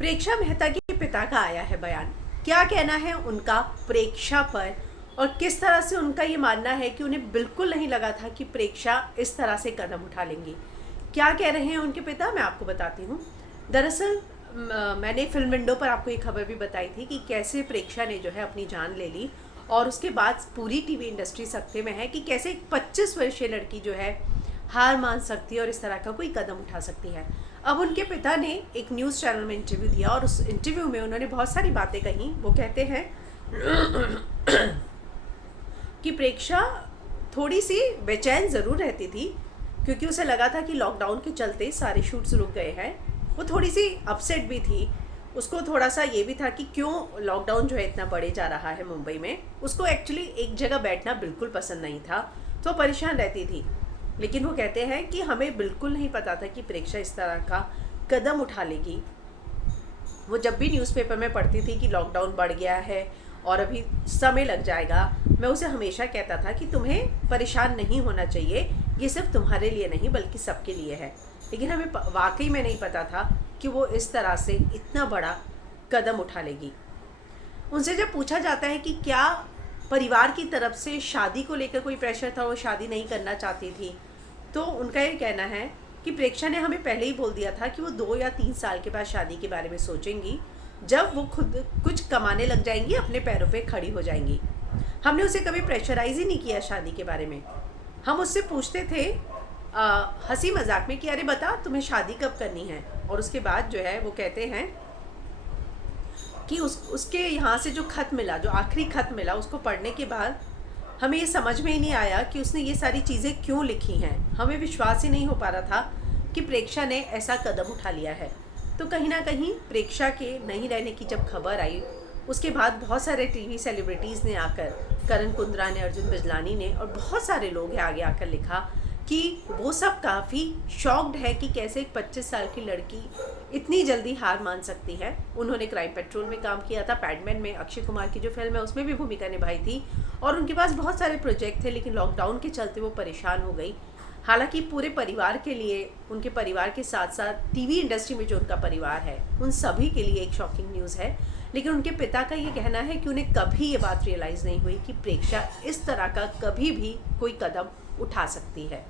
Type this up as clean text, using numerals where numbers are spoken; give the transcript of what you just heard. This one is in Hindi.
प्रेक्षा मेहता के पिता का आया है बयान। क्या कहना है उनका प्रेक्षा पर और किस तरह से उनका ये मानना है कि उन्हें बिल्कुल नहीं लगा था कि प्रेक्षा इस तरह से कदम उठा लेंगी। क्या कह रहे हैं उनके पिता, मैं आपको बताती हूँ। दरअसल मैंने फिल्म विंडो पर आपको ये खबर भी बताई थी कि कैसे प्रेक्षा ने जो है अपनी जान ले ली और उसके बाद पूरी टीवी इंडस्ट्री सख्ते में है कि कैसे एक 25 वर्षीय लड़की जो है हार मान सकती है और इस तरह का कोई कदम उठा सकती है। अब उनके पिता ने एक न्यूज़ चैनल में इंटरव्यू दिया और उस इंटरव्यू में उन्होंने बहुत सारी बातें कही। वो कहते हैं कि प्रेक्षा थोड़ी सी बेचैन ज़रूर रहती थी क्योंकि उसे लगा था कि लॉकडाउन के चलते सारे शूट्स रुक गए हैं। वो थोड़ी सी अपसेट भी थी। उसको थोड़ा सा ये भी था कि क्यों लॉकडाउन जो है इतना बढ़े जा रहा है मुंबई में। उसको एक्चुअली एक जगह बैठना बिल्कुल पसंद नहीं था, तो परेशान रहती थी। लेकिन वो कहते हैं कि हमें बिल्कुल नहीं पता था कि प्रेक्षा इस तरह का कदम उठा लेगी। वो जब भी न्यूज़पेपर में पढ़ती थी कि लॉकडाउन बढ़ गया है और अभी समय लग जाएगा, मैं उसे हमेशा कहता था कि तुम्हें परेशान नहीं होना चाहिए, ये सिर्फ तुम्हारे लिए नहीं बल्कि सबके लिए है। लेकिन हमें वाकई में नहीं पता था कि वो इस तरह से इतना बड़ा कदम उठा लेगी। उनसे जब पूछा जाता है कि क्या परिवार की तरफ से शादी को लेकर कोई प्रेशर था, वो शादी नहीं करना चाहती थी, तो उनका ये कहना है कि प्रेक्षा ने हमें पहले ही बोल दिया था कि वो 2 या 3 साल के बाद शादी के बारे में सोचेंगी, जब वो खुद कुछ कमाने लग जाएंगी, अपने पैरों पे खड़ी हो जाएंगी। हमने उसे कभी प्रेशराइज ही नहीं किया शादी के बारे में। हम उससे पूछते थे हंसी मजाक में कि अरे बता तुम्हें शादी कब करनी है, और उसके बाद जो है वो कहते हैं कि उसके यहाँ से जो खत मिला, जो आखिरी खत मिला, उसको पढ़ने के बाद हमें ये समझ में ही नहीं आया कि उसने ये सारी चीज़ें क्यों लिखी हैं। हमें विश्वास ही नहीं हो पा रहा था कि प्रेक्षा ने ऐसा कदम उठा लिया है। तो कहीं ना कहीं प्रेक्षा के नहीं रहने की जब खबर आई, उसके बाद बहुत सारे टीवी सेलिब्रिटीज़ ने आकर, करण कुंद्रा ने, अर्जुन बिजलानी ने और बहुत सारे लोग हैं आगे आकर लिखा कि वो सब काफ़ी शॉक्ड है कि कैसे एक 25 साल की लड़की इतनी जल्दी हार मान सकती है। उन्होंने क्राइम पेट्रोल में काम किया था, पैडमैन में अक्षय कुमार की जो फिल्म है उसमें भी भूमिका निभाई थी, और उनके पास बहुत सारे प्रोजेक्ट थे, लेकिन लॉकडाउन के चलते वो परेशान हो गई। हालांकि पूरे परिवार के लिए, उनके परिवार के साथ साथ टीवी इंडस्ट्री में जो उनका परिवार है, उन सभी के लिए एक शॉकिंग न्यूज़ है। लेकिन उनके पिता का ये कहना है कि उन्हें कभी ये बात रियलाइज़ नहीं हुई कि प्रेक्षा इस तरह का कभी भी कोई कदम उठा सकती है।